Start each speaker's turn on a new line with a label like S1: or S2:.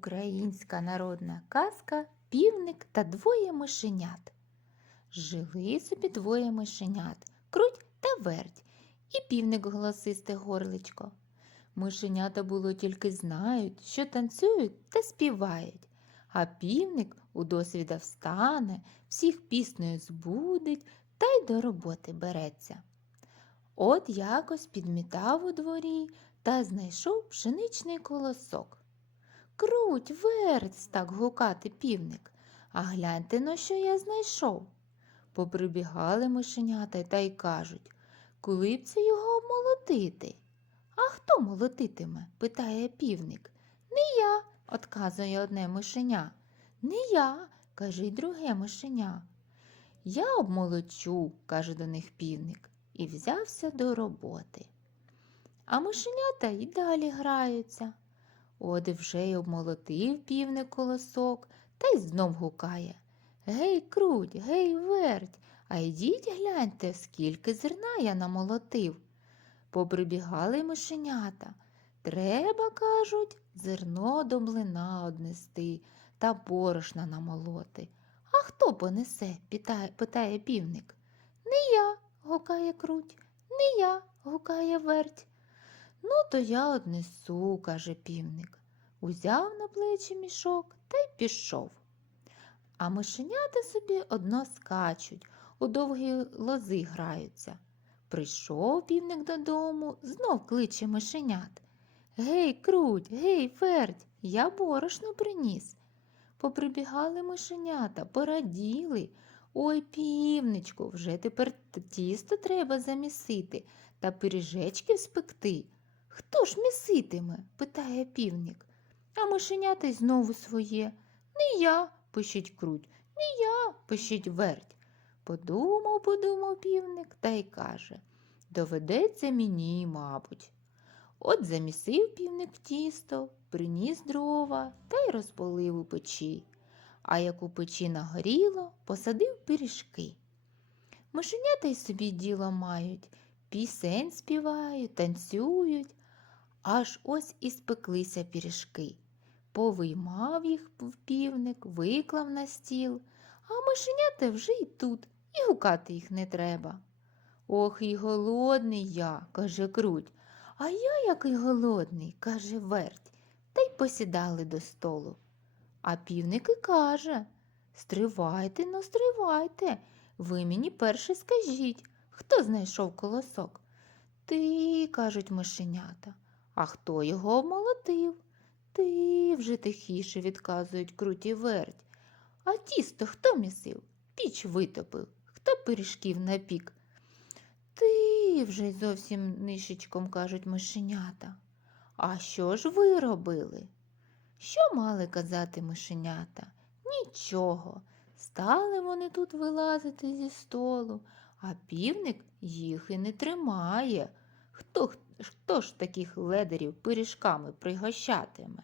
S1: Українська народна казка Півник та двоє мишенят. Жили собі двоє мишенят, круть та верть, і півник голосисте горличко. Мишенята було тільки знають, що танцюють та співають, а півник у досвіда встане, всіх піснею збудить та й до роботи береться. От якось підмітав у дворі та знайшов пшеничний колосок. Круть, верть, так гукати півник. А гляньте но, що я знайшов. Поприбігали мишенята та й кажуть, коли б це його обмолотити? А хто молотитиме? питає півник. Не я, отказує одне мишеня. Не я, каже й друге мишеня. Я обмолочу, каже до них півник, і взявся до роботи. А мишенята й далі граються. От вже й обмолотив півник колосок та й знов гукає. Гей, круть, гей, верть, а йдіть гляньте, скільки зерна я намолотив. Поприбігали мишенята. Треба, кажуть, зерно до млина однести та борошна намолоти. А хто понесе? питає, питає півник. Не я, гукає круть, не я, гукає верть. Ну, то я однесу, каже півник. Узяв на плечі мішок та й пішов. А мишенята собі одно скачуть, у довгі лози граються. Прийшов півник додому, знов кличе мишенят. Гей, круть, гей, верть, я борошно приніс. Поприбігали мишенята, пораділи. Ой, півничку, вже тепер тісто треба замісити та пиріжечки спекти. Хто ж міситиме? питає півник. А мишенята й знову своє. Не я, пишіть круть, не я, пишіть верть. Подумав, подумав півник та й каже доведеться мені, мабуть. От замісив півник тісто, приніс дрова та й розпалив у печі. А як у печі нагоріло, посадив пиріжки. Мишенята й собі діло мають, пісень співають, танцюють. Аж ось і спеклися пиріжки. Повиймав їх півник, виклав на стіл, а мишенята вже й тут, і гукати їх не треба. Ох, і голодний я, каже круть, а я який голодний, каже верть, та й посідали до столу. А півник і каже Стривайте, ну стривайте, ви мені перше скажіть, хто знайшов колосок? Ти, кажуть мишенята, а хто його обмолотив? Ти вже тихіше відказують круті верть. А тісто хто місив? Піч витопив, хто пиріжків напік? Ти вже зовсім нишечком кажуть мишенята. А що ж ви робили? Що мали казати мишенята? Нічого. Стали вони тут вилазити зі столу, а півник їх і не тримає. Хто, хто ж таких ледерів пиріжками пригощатиме?